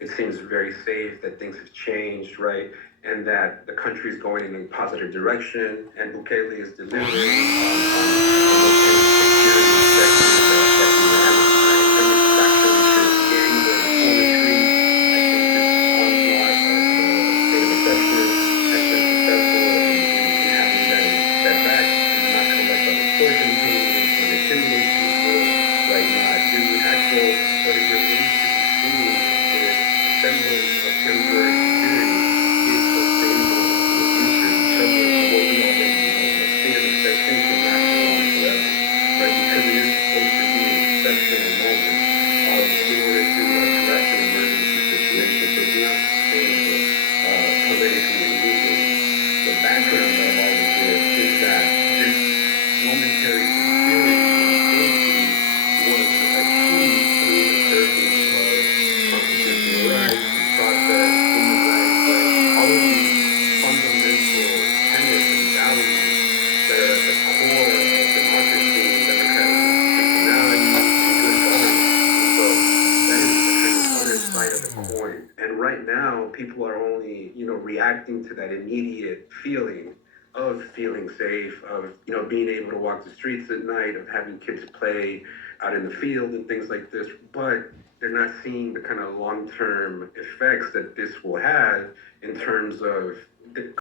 it seems very safe, that things have changed, right? And that the country is going in a positive direction, and Bukele is delivering on those kind of security objectives that he ran on, right? And it's actually true. Gangs are on the streets. I think this onslaught of the state of exception has been successful in having them set back and not collect unemployment payments, not intimidate people, right? Not do actual, what it remains to be seen if the semblance of temporary security is sustainable into the future because of what we already know. The state of exception cannot go on forever, right? Because it is supposed to be an exceptional moment in order to address an emergency situation. So it's not sustainable politically and legally. The background of all of this is that this momentary security and safety was achieved through the purpose of constitutional rights, due process, human rights, right? All of these fundamental tenets and values that are at the core of democracy and democratic institutionality and good governance. And so that is the kind of other side of the coin. And right now, people are only, reacting to that immediate feeling of feeling safe, of, being able to walk the streets at night, of having kids play out in the field and things like this. But they're not seeing the kind of long-term effects that this will have in terms of